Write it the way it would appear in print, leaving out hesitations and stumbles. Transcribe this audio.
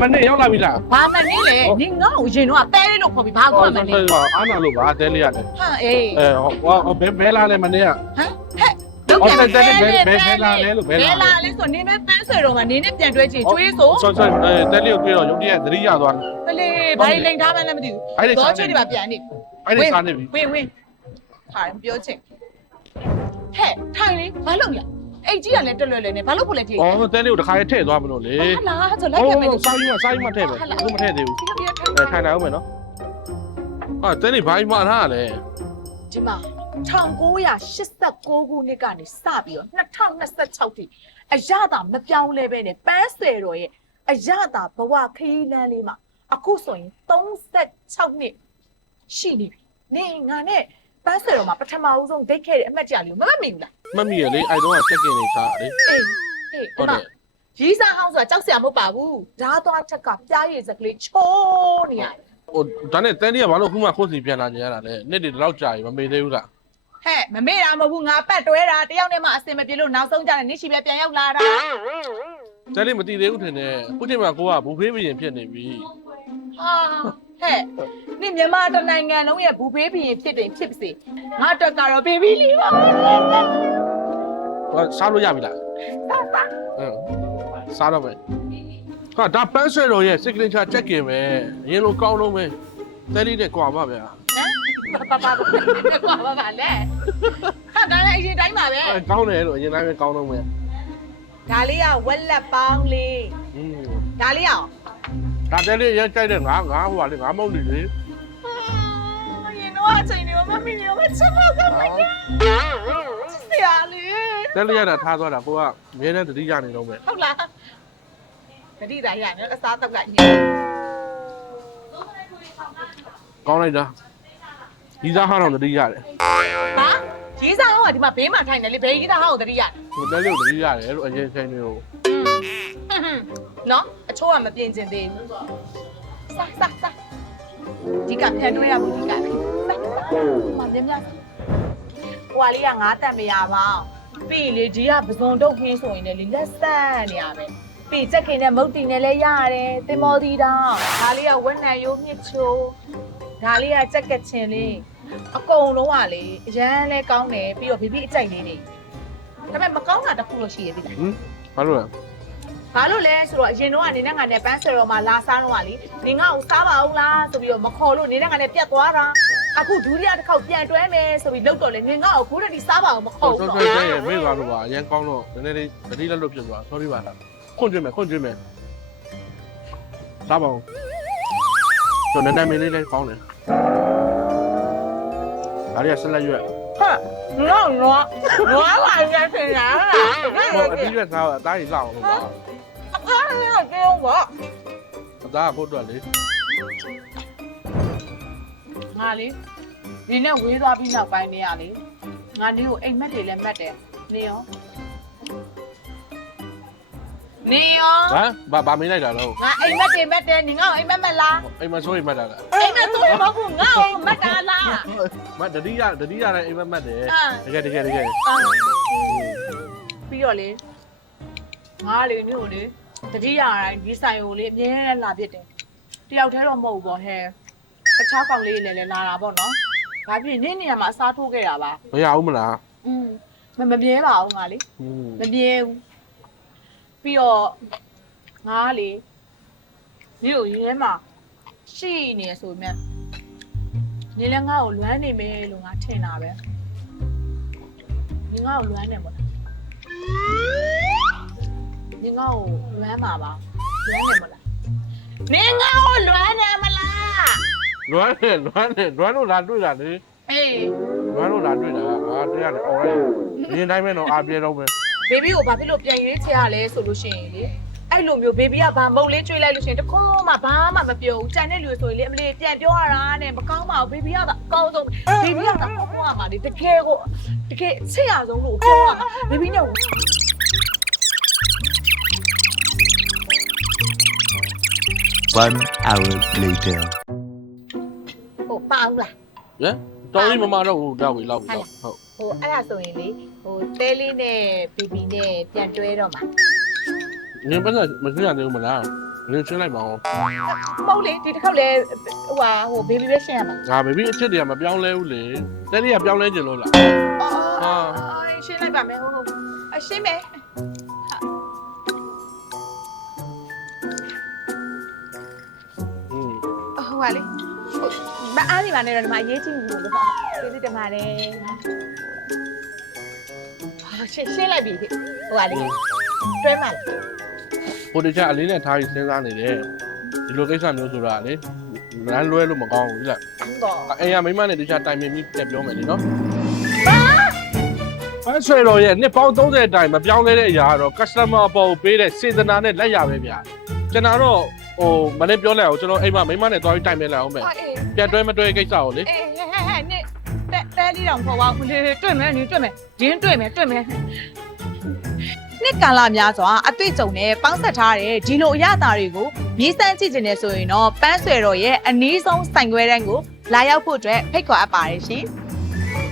မနေ့ရောက်လာပြီလား ဘာမနေလေနင်ငါ့ကိုရင်တော့တဲလေးလို့ခေါ်ပြီးဘာခေါ်မလဲ အားနာလို့ပါတဲလေးရတယ် ဟာအေး ဘဲလာလဲမနေ့က ဟမ်ဟဲ့တော့ပြန်ဘဲလာ လဲလို့ဘဲ ဘဲ လာ လာလေဆိုနင်းပဲပန်းဆွေတော့မှနင်းနဲ့ပြန်တွဲချင်ကျွေးဆို ဆော့တဲလေးကိုတွေ့တော့ရုပ်တရက်သတိရသွားတယ် ပလေဘာလိန်ထားမှလည်းမသိဘူးတော့ချစ်ဒီမှာပြန်နေ အဲ့ဒီစားနေပြီ ဝင်ဟာပြောချင်ဟဲ့ထိုင်လေဘာလုပ်ရအိတ်ကြီးကလည်းတွဲလွယ်နေဘာလို့ဖို့လဲကြည့် တဲလေးကိုတစ်ခါထည့်သွားမလို့လေ ဟာလားဆိုလိုက်ပြန်မယ် စားယူမှထည့်ပဲအခုမထည့်သေးဘူးထိုင်နိုင်အောင်မယ်နော်ဟာတဲလေးဘာမှထားရလဲ ဒီမှာ1989ခုနှစ်ကနေစပြီးတော့2026ထိအရသာမပြောင်းလဲပဲနဲ့ပန်းဆွေတော်ရဲ့အရသာဘဝခရီးလမ်းလေးမှာအခုဆိုရင်36နှစ်ရှိနေပြီနေငါနဲ့ပန်းဆွေတော်မှာပထမဦးဆုံးဒိတ်ခဲ့တဲ့အမှတ်ကြလေးကိုမမမိဘူးလား မမီရလေအဲ့တော့ချက်ကင်နေစားလေ အေးဒီမှာရီးစားအောင်ဆိုတာကြောက်စရာမဟုတ်ပါဘူးဓာသွားထက်ကပြားရည်စကလေးချိုးနေရတယ် ဟိုဒါနဲ့တဲလေးကဘာလို့ခုမှခိုးစီပြန်လာကြရတာလဲနှစ်တွေတော့ကြာပြီမမေ့သေးဘူးလား ဟဲ့မမေ့တာမဟုတ်ဘူးငါပတ်တွဲတာတယောက်နဲ့မှအစင်မပြေလို့နောက်ဆုံးကြတဲ့နေ့ရှိပဲပြန်ရောက်လာတာ တဲလေးမတည်သေးဘူးထင်တယ်ခုချိန်မှာကိုကဘူဖေးဘရင်ဖြစ်နေပြီ ဟာဟဲ့နေ့မြန်မာတနိုင်ငံလုံးရဲ့ဘူဘေးဘီရင်ဖြစ်တယ်ဖြစ်ပါစေငါတက်ကတော့ဘေဘီလေးပါ ဟောစားလို့ရပြီလားစားတော့မယ်ဟာဒါပန်းဆွဲတော်ရဲ့ signature ချက်ကင်ပဲအရင်လိုကောင်းလုံးပဲတဲလေးနဲ့ကြွားပါဗျာ ပါလဲဟာဒါလည်းအရင်တိုင်းပါပဲ ကောင်းတယ်လို့အရင်တိုင်းပဲကောင်းလုံးပဲ ဒါလေးကဝက်လက်ပေါင်းလေးဒါလေးအောင် ဒါတဲလေးရကြိုက်တဲ့ငါဟိုပါလေငါမုံနေလေ ရင်တော့အချိန်တွေမမီနေမချက်မကမရဆရာလေး တဲလေးရတာထားသွားတာကိုကအမြဲတမ်းတတိယနေတော့ပဲ ဟုတ်လားတတိသားရနော်အစားတော့ကည ကောင်းလိုက်တာဒီစားဟာတော့တတိရတယ် ဟာရေးစားဟောကဒီမှာဘေးမှာထိုင်တယ်လေဘေးရေးသားဟောကိုတတိရတယ် ဟိုတဲလေးကိုတတိရတယ်လို့အရင်ချိန်နေကို နော်အချိုးကမပြင်ကျင်သေးဘူးစားဒီကဖြန်တွဲရဘူးဒီကလေမမြင်မြဟွာလေးကငါးတန်မရပါပြီးလေဒီကပဇွန်တုတ်ခင်းဆိုရင်လည်းလက်ဆန်းနေရပဲပြီးချက်ခင်နဲ့မုတ်တီနဲ့လည်းရတယ်တင်မော်တီတောင်ဒါလေးကဝက်နံရိုးမြစ်ချိုးဒါလေးကကြက်ကချင်လေးအကုန်လုံးကလေအရန်လဲကောင်းတယ်ပြီးတော့ဘေဘီအကြိုက်လေးနေဒါပေမဲ့မကောင်းတာတစ်ခုလို့ရှိရသေးတယ် ဘာလို့လဲ ဘာလို့လဲဆိုတော့အရင်တော့ကနေနဲ့ငါနဲ့ပန်းဆယ်တော်မှာလာစားတော့ကလေနင်ငါ့ကိုစားပါအောင်လားဆိုပြီးတော့မခေါ်လို့နေနဲ့ငါနဲ့ပြတ်သွားတာအခုဒုတိယတစ်ခေါက်ပြန်တွဲမယ်ဆိုပြီးလောက်တော့လေနင်ငါ့ကိုခုတည်းစားပါအောင်မခေါ်ဘူး တော် တော့ တော်ရဲ့မေ့သွားလို့ပါအရင်ကောင်းတော့နည်းနည်းလေးတတိလက်လွတ်ဖြစ်သွား sorry ပါလားခွန့်ကျွေးမယ်စားပါဦးကျွန်တော်နည်းနည်းလေးကောင်းတယ်ဒါရီကဆက်လက်ရွက် ဟာနော်လာရပြန်လာ ဟိုအတိရွက်စားအသားကြီးလောက်အောင်လို့ပါ အဖားလည်းကဲအောင်ပါ အသားကဖို့အတွက်လေ ငါလေဒီနဲ့ဝေးသွားပြီးနောက်ပိုင်းနေရလေငါနေကိုအိမ်မက်တွေလည်းမက်တယ်နေရော ဘာမင်းလိုက်တာတော့ ငါအိမ်မက်တွေမက်တယ်နင်ငါ့ကိုအိမ်မက်မက်လား အိမ်မဆိုးအိမ်မက်တာလား အိမ်မက်ဆိုရင်မဟုတ်ဘူးငါ့ကိုမက်တာလား မတတိယတိုင်းအိမ်မက်တယ်တကယ် ပြီးတော့လေငါလေမြို့လေတတိယတိုင်းဒီဆိုင်ကိုလေအမြဲတမ်းလာဖြစ်တယ်တယောက်တည်းတော့မဟုတ်ဘူးပေါ့ဟဲတခြားကောင်လေးတွေလည်းလာတာပေါ့နော်ဘာဖြစ်နေနေရမှာအစားထိုးခဲ့တာပါ မရဘူးမလား မမြဲပါဘူးငါလေမမြဲဘူးပြီးတော့ငါလေမြို့ရင်းမှာရှိနေဆိုမြတ်နေလည်းငါ့ကိုလွမ်းနေမယ်လို့ငါထင်တာပဲနေငါ့ကိုလွမ်းနေမို့လားနေငါ့ကိုလွမ်းမှာပါလွမ်းနေမို့လားနေငါ့ကိုလွမ်းနေမလား လွမ်းလို့လာတွေ့တာလေ အေး လွမ်းလို့လာတွေ့တာတရားတယ်အော်ရဲဒီတိုင်းပဲတော့အားပြေတော့ပဲ ဘေဘီကိုဘာဖြစ်လို့ပြန်ရွေးချယ်ရလဲဆိုလို့ရှိရင်လေအဲ့လိုမျိုးဘေဘီကဘာမုတ်လေးကျွေးလိုက်လို့ရှိရင်တခုမှဘာမှမပြောဘူးကြံတဲ့လူဆိုရင်လေအမလေးပြန်ပြောရတာနဲ့မကောင်းပါဘူးဘေဘီကအကောင်းဆုံးဘေဘီကတော့ဘွားမှာလေတကယ်ချစ်ရဆုံးလို့ပြောရမှာဘေဘီနဲ့ 1 hour later. ဟိုပါအောင်လား ဟမ်တော်ကြီးမမတော့ဘူးတော့ဝေလောက်ဟုတ် ဟိုအဲ့ဒါဆိုရင်လေဟိုတဲလေးနဲ့ဘေဘီနဲ့ပြန်တွဲတော့မှာ နင်ပတ်စံမသိရသေးဘူးမလား ဟ နင်ရှင်းလိုက်ပါဦး မဟုတ်လေဒီတစ်ခေါက်လေဟိုဘေဘီပဲရှင်းရမှာ ငါဘေဘီအချစ်တွေကမပြောင်းလဲဘူးလေတဲလေးကပြောင်းလဲကျင်လို့လား ရှင်းလိုက်ပါမယ်ဟုတ်အရှင်းမယ် อืม ဟုတ်ပါလေမအားနေပါနဲ့တော့ဒီမှာအရေးကြီးဘူးလို့ကျေးဇူးတင်ပါတယ်ရှင်းလိုက်ပြီဟိုပါလေတွဲမှာ ဟိုတခြားအလေးနဲ့ထားပြီးစဉ်းစားနေတယ်ဒီလိုကိစ္စမျိုးဆိုတာလေလမ်းလွဲလို့မကောင်းဘူးလေ တော့ အိမ်ကမိမနဲ့တခြားတိုင်ပင်ပြီးတက်ပြောမယ်လေနော်အဲ့ဆွေတော်ရဲ့နှစ်ပေါင်း30တိုင်မပြောင်းလဲတဲ့အရာကတော့ customer ပေါ်ပေးတဲ့စေတနာနဲ့လက်ရပဲဗျာကျွန်တော်တော့ဟိုမနေ့ပြောလိုက်အောင်ကျွန်တော်အိမ်မှာမိမနဲ့သွားပြီးတိုင်ပင်လိုက်အောင်မယ်ပြတ်တွဲမတွဲကိစ္စကိုလေ အေးနေတဲလေးတောင်ခေါ်ပါဦးလေတွေ့မယ်နင်တွေ့မယ်ဒင်းတွေ့မယ်နှစ်ကာလများစွာအတွေ့အကြုံနဲ့ပေါင်းဆက်ထားတဲ့ဒီလိုအရသာတွေကိုမြည်စမ်းကြည့်နေတယ်ဆိုရင်တော့ပန်းဆွေတော်ရဲ့အနည်းဆုံးစိုင်ခွဲတန်းကိုလာရောက်ဖို့အတွက်ဖိတ်ခေါ်အပ်ပါတယ်ရှင်